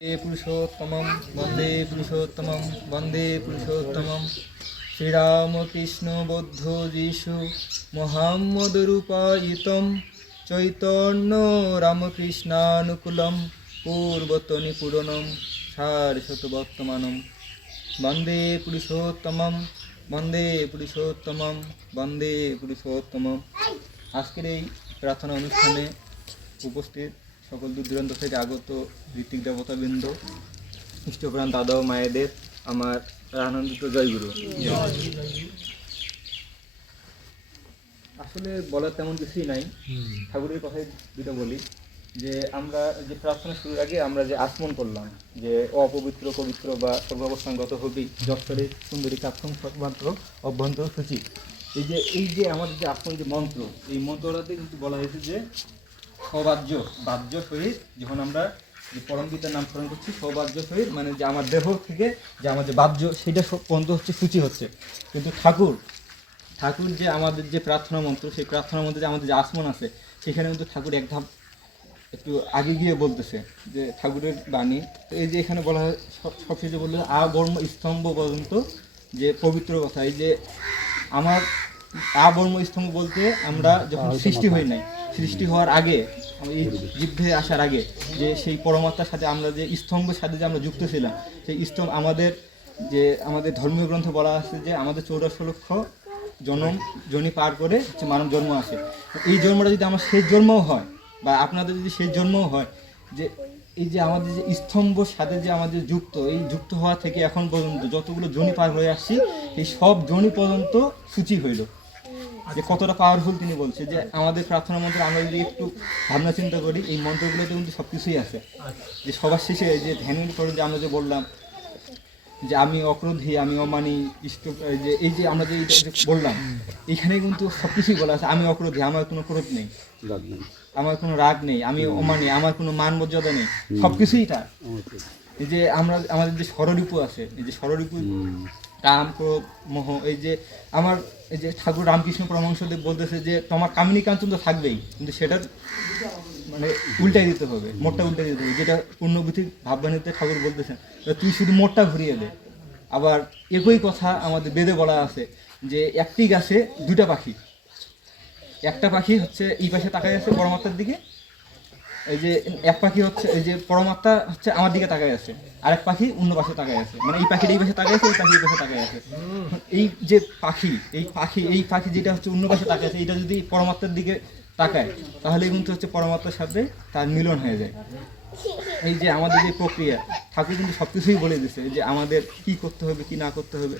पुरुषोत्तमं वन्दे पुरुषोत्तमं वन्दे पुरुषोत्तमं श्रीरामकृष्ण बौद्ध जीशु मोहम्मदरूपायितं चैतन्य रामकृष्णानुकूलं पूर्वतनिपूरणं सारशतवर्तमानं वन्दे पुरुषोत्तमं वन्दे पुरुषोत्तमं वन्दे पुरुषोत्तमं। আজকের এই প্রার্থনা অনুষ্ঠানে উপস্থিত সকল দূর দূরান্ত থেকে আগত ঋত্বিক দেবতাবৃন্দ, ইষ্টপ্রাণ দাদা ও মায়েদের আমার আনন্দিত জয়গুরু। আসলে বলার তেমন কিছুই নাই, ঠাকুরের কথাই দুটো বলি যে আমরা যে প্রার্থনা শুরুর আগে আমরা যে আচমন করলাম যে অপবিত্র পবিত্র বা সর্বাবস্থানগত হবি যশ্বরে সুন্দরী কাক্ষম সর্বান্তর অভ্যন্তর সূচি, এই যে আমাদের যে আচমন যে মন্ত্র, এই মন্ত্রটাতে কিন্তু বলা হয়েছে যে সৌবাহ্য বাহ্য শরীর, যখন আমরা যে পরম গীতার নামকরণ করছি সৌবাহ্য শরীর মানে যে আমার দেহ থেকে যে আমার যে বাহ্য সেটা পর্যন্ত হচ্ছে সূচি হচ্ছে। কিন্তু ঠাকুর যে আমাদের যে প্রার্থনা মন্ত্র, সেই প্রার্থনার মধ্যে যে আমাদের যে আসমন আছে সেখানে কিন্তু ঠাকুর এক ধাপ একটু আগে গিয়ে বলতেছে যে ঠাকুরের বাণী এই যে এখানে বলা হয় সবশেষে বললো আবর্ম স্তম্ভ পর্যন্ত যে পবিত্র কথা। এই যে আমার আবর্ম স্তম্ভ বলতে আমরা যখন সৃষ্টি হই নাই, সৃষ্টি হওয়ার আগে এই যুদ্ধে আসার আগে যে সেই পরমাত্মার সাথে আমরা যে স্তম্ভের সাথে যে আমরা যুক্ত ছিলাম, সেই স্তম্ভ আমাদের ধর্মীয় গ্রন্থ বলা আছে যে আমাদের 84 লক্ষ জনি পার করে হচ্ছে মানব জন্ম আসে। এই জন্মটা যদি আমার শেষ জন্মও হয় বা আপনাদের যদি শেষ জন্মও হয়, যে এই যে আমাদের যে স্তম্ভর সাথে যে আমাদের যুক্ত হওয়া থেকে এখন পর্যন্ত যতগুলো জনি পার হয়ে আসছি, এই সব জনি পর্যন্ত সূচি হইল। যে কতটা পাওয়ারফুল তিনি বলছে যে আমাদের প্রার্থনা মন্ত্র আমরা যদি একটু ভাবনা চিন্তা করি, এই মন্ত্রগুলোতে কিন্তু সব কিছুই আছে। যে সবার শেষে যে ধ্যান করে যে আমরা যে বললাম যে আমি অক্রোধী, আমি অমানি যে এই যে আমরা যে বললাম, এইখানে কিন্তু সব কিছুই বলা আছে। আমি অক্রোধী, আমার কোনো ক্রোধ নেই, আমার কোনো রাগ নেই, আমি অমানি, আমার কোনো মান মর্যাদা নেই, সব কিছুই তার। এই যে আমাদের যে ষড়রিপু আছে, এই যে ষড়রিপু কাম ক্রোধ মোহ, এই যে ঠাকুর রামকৃষ্ণ পরমহংসদেব বলতেছে যে তোমার কামিনী কাঞ্চন তো থাকবেই, কিন্তু সেটার মানে উল্টাই দিতে হবে, মোটটা উল্টাই দিতে হবে। যেটা পূর্ণবুদ্ধি ভাববাণীতে ঠাকুর বলতেছেন তুই শুধু মোটটা ঘুরিয়ে দে। আবার একই কথা আমাদের বেদে বলা আছে যে একটি গাছে দুটা পাখি, একটা পাখি হচ্ছে এই পাশে তাকায় আছে পরমাত্মার দিকে, এই যে এক পাখি হচ্ছে এই যে পরমাত্মা হচ্ছে আমার দিকে তাকায় আছে, আর এক পাখি অন্য পাশে তাকায় আছে, মানে এই পাখিটা এই পাশে তাকায় আছে, এই পাখি এই পাশে তাকায় আছে। এই যে এই পাখি যেটা হচ্ছে অন্য পাশে তাকায় আছে, এটা যদি পরমাত্মার দিকে তাকায় তাহলে কিন্তু হচ্ছে পরমাত্মার সাথে তার মিলন হয়ে যায়। এই যে আমাদের যে প্রক্রিয়া ঠাকুর কিন্তু সবকিছুই বলে দিচ্ছে যে আমাদের কি করতে হবে কি না করতে হবে।